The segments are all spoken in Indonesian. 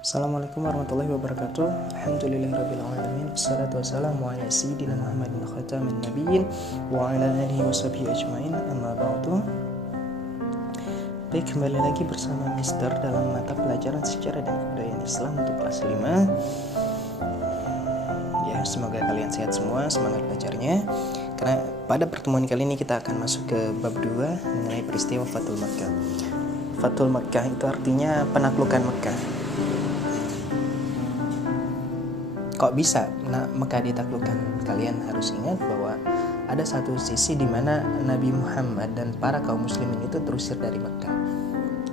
Assalamualaikum warahmatullahi wabarakatuh. Alhamdulillahirabbil alamin. Wassalatu wassalamu ala sayyidina Muhammadin khatamin nabiyyin wa ala alihi washabihi ajmain. Amma ba'du. Baik, kembali lagi bersama Mister dalam mata pelajaran sejarah dan kebudayaan Islam untuk kelas 5. Ya, semoga kalian sehat semua, semangat belajarnya. Karena pada pertemuan kali ini kita akan masuk ke bab 2 mengenai peristiwa Fathul Makkah. Fathul Makkah itu artinya penaklukan Makkah. Kok bisa Mekah ditaklukkan? Kalian harus ingat bahwa ada satu sisi di mana Nabi Muhammad dan para kaum muslimin itu terusir dari Mekah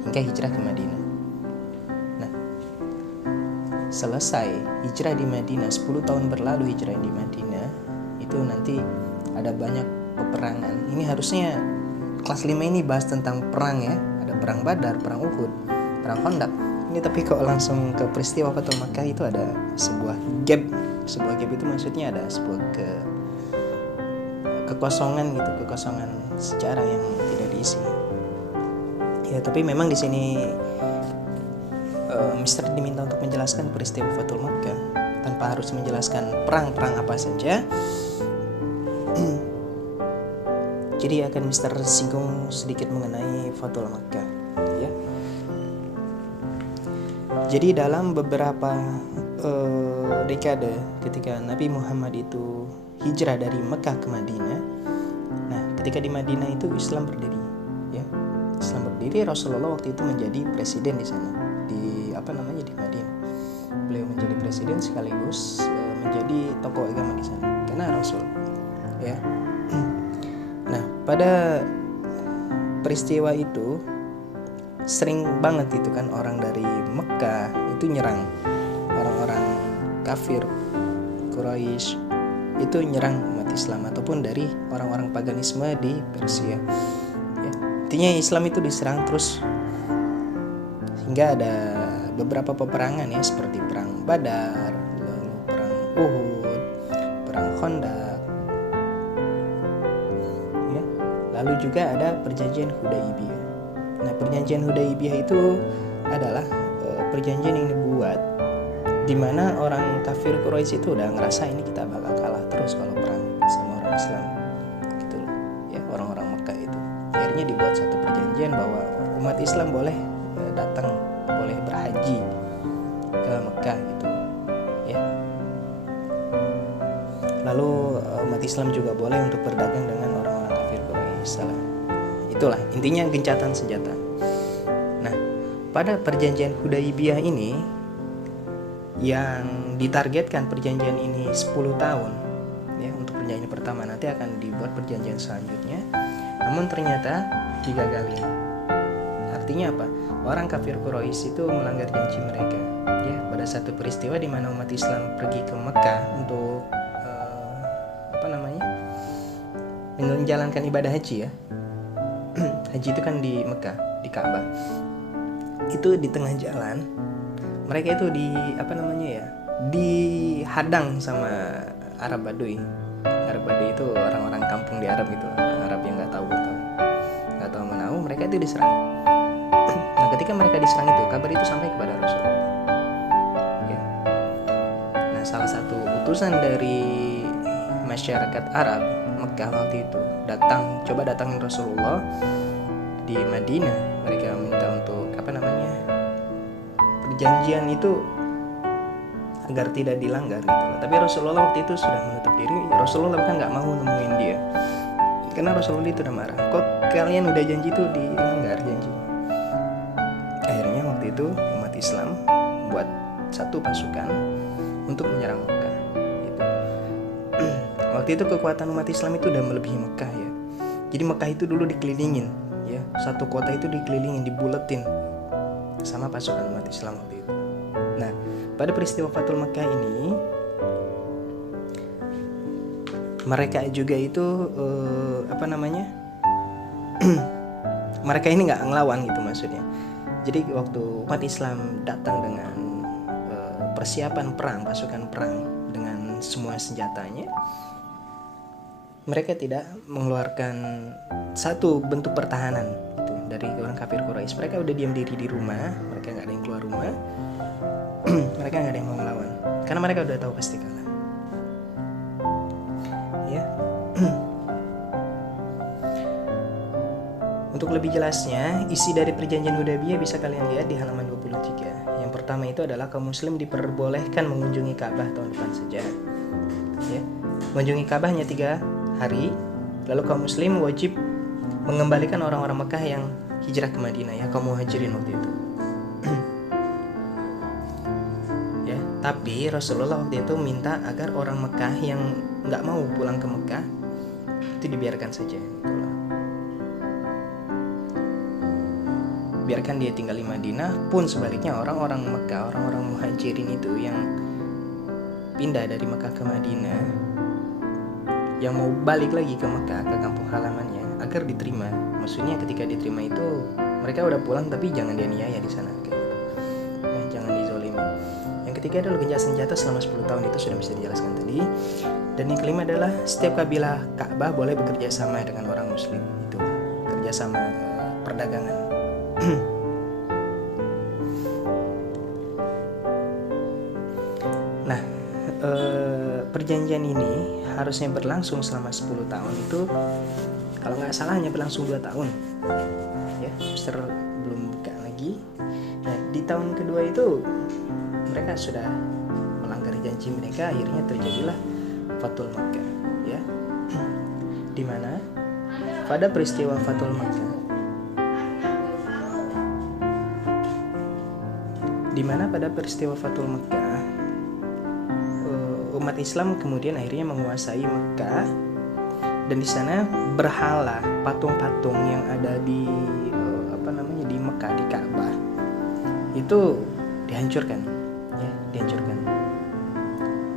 hingga hijrah ke Madinah. Nah, selesai hijrah di Madinah, 10 tahun berlalu hijrah di Madinah, itu nanti ada banyak peperangan. Ini harusnya kelas 5 ini bahas tentang perang ya. Ada perang Badar, perang Uhud, perang Khandaq. Ini tapi kok langsung ke peristiwa Fathul Makkah, itu ada sebuah gap. Sebuah gap itu maksudnya ada sebuah kekosongan gitu, kekosongan sejarah yang tidak diisi. Ya, tapi memang di sini Mister diminta untuk menjelaskan peristiwa Fathul Makkah tanpa harus menjelaskan perang-perang apa saja. Jadi akan Mister singgung sedikit mengenai Fathul Makkah, ya. Jadi dalam beberapa dekade ketika Nabi Muhammad itu hijrah dari Mekah ke Madinah, nah ketika di Madinah itu Islam berdiri, ya. Islam berdiri, Rasulullah waktu itu menjadi presiden di sana, di Madinah. Beliau menjadi presiden sekaligus menjadi tokoh agama di sana karena Rasul, ya. Nah, pada peristiwa itu sering banget itu kan orang dari Mekah itu nyerang orang-orang kafir Quraisy, itu nyerang umat Islam ataupun dari orang-orang paganisme di Persia, ya. Intinya Islam itu diserang terus hingga ada beberapa peperangan ya, seperti perang Badar, lalu perang Uhud, perang Khandaq, ya. Lalu juga ada perjanjian Hudaibiyah. Nah, perjanjian Hudaibiyah itu adalah perjanjian yang dibuat di mana orang kafir Quraisy itu udah ngerasa ini kita bakal kalah terus kalau perang sama orang Islam, gitu loh, ya, orang-orang Mekah itu. Akhirnya dibuat satu perjanjian bahwa umat Islam boleh datang, boleh berhaji ke Mekah gitu, ya. Lalu umat Islam juga boleh untuk berdagang dengan orang-orang kafir Quraisy. Itulah intinya gencatan senjata. Nah, pada perjanjian Hudaibiyah ini yang ditargetkan perjanjian ini 10 tahun, ya, untuk perjanjian pertama, nanti akan dibuat perjanjian selanjutnya. Namun ternyata digagalin. Artinya apa? Orang kafir Quraisy itu melanggar janji mereka, ya, pada satu peristiwa di mana umat Islam pergi ke Mekah untuk menjalankan ibadah haji, ya. Haji itu kan di Mekah, di Ka'bah. Itu di tengah jalan mereka itu dihadang sama Arab Baduy. Arab Baduy itu orang-orang kampung di Arab gitu, Arab yang nggak tahu menahu, mereka itu diserang. Nah, ketika mereka diserang itu, kabar itu sampai kepada Rasulullah, ya. Nah, salah satu utusan dari masyarakat Arab Mekah waktu itu datangin Rasulullah di Madinah. Mereka minta untuk perjanjian itu agar tidak dilanggar gitu. Tapi Rasulullah waktu itu sudah menutup diri. Rasulullah bahkan nggak mau nemuin dia karena Rasulullah itu udah marah. Kok kalian udah janji itu dilanggar janjinya? Akhirnya waktu itu umat Islam buat satu pasukan untuk menyerang Mekah gitu. Waktu itu kekuatan umat Islam itu udah melebihi Mekah, ya. Jadi Mekah itu dulu dikelilingin, ya. Satu kota itu dikelilingin, dibuletin sama pasukan umat Islam waktu itu. Nah, pada peristiwa Fathul Makkah ini mereka juga itu mereka ini nggak ngelawan gitu maksudnya. Jadi waktu umat Islam datang dengan persiapan perang, pasukan perang dengan semua senjatanya, mereka tidak mengeluarkan satu bentuk pertahanan gitu dari orang kafir Quraisy. Mereka udah diam diri di rumah, mereka nggak ada yang keluar rumah. mereka nggak ada yang mau melawan karena mereka udah tahu pasti kalah. Ya. Untuk lebih jelasnya, isi dari perjanjian Hudaybiyah bisa kalian lihat di halaman 23. Yang pertama itu adalah kaum muslim diperbolehkan mengunjungi Ka'bah tahun depan saja. Ya. Mengunjungi Ka'bah hanya 3 hari. Lalu kaum muslim wajib mengembalikan orang-orang Mekah yang hijrah ke Madinah, ya, kaum muhajirin waktu itu. Ya, tapi Rasulullah waktu itu minta agar orang Mekah yang nggak mau pulang ke Mekah itu dibiarkan saja. Biarkan dia tinggal di Madinah. Pun sebaliknya orang-orang Mekah, orang-orang muhajirin itu yang pindah dari Mekah ke Madinah, yang mau balik lagi ke Mekah, ke kampung halamannya, agar diterima. Maksudnya ketika diterima itu mereka udah pulang tapi jangan dianiaya di sana, kayak gitu. Ya, jangan dizolimi. Yang ketiga adalah genjot senjata selama 10 tahun, itu sudah bisa dijelaskan tadi. Dan yang kelima adalah setiap kabilah Ka'bah boleh bekerja sama dengan orang muslim, itu kerjasama perdagangan. Nah, perjanjian ini harusnya berlangsung selama 10 tahun itu, kalau nggak salah hanya berlangsung 2 tahun. Ya, Mister belum buka lagi. Nah, di tahun kedua itu mereka sudah melanggar janji mereka, akhirnya terjadilah Fathul Makkah, ya. Di mana pada peristiwa Fathul Makkah, umat Islam kemudian akhirnya menguasai Mekah, dan di sana berhala patung-patung yang ada di di Mekah, di Ka'bah itu dihancurkan, ya, dihancurkan.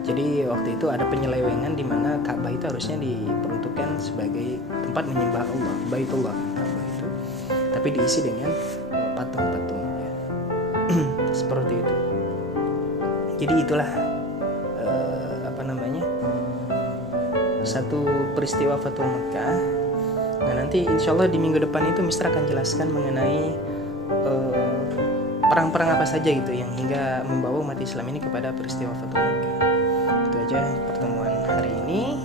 Jadi waktu itu ada penyelewengan di mana Ka'bah itu harusnya diperuntukkan sebagai tempat menyembah Allah, Baitullah Ka'bah itu, tapi diisi dengan patung-patung, ya. Seperti itu. Jadi itulah satu peristiwa Fathul Makkah. Nah, nanti insya Allah di minggu depan itu Mister akan jelaskan mengenai perang-perang apa saja gitu yang hingga membawa umat Islam ini kepada peristiwa Fathul Makkah. Itu aja pertemuan hari ini.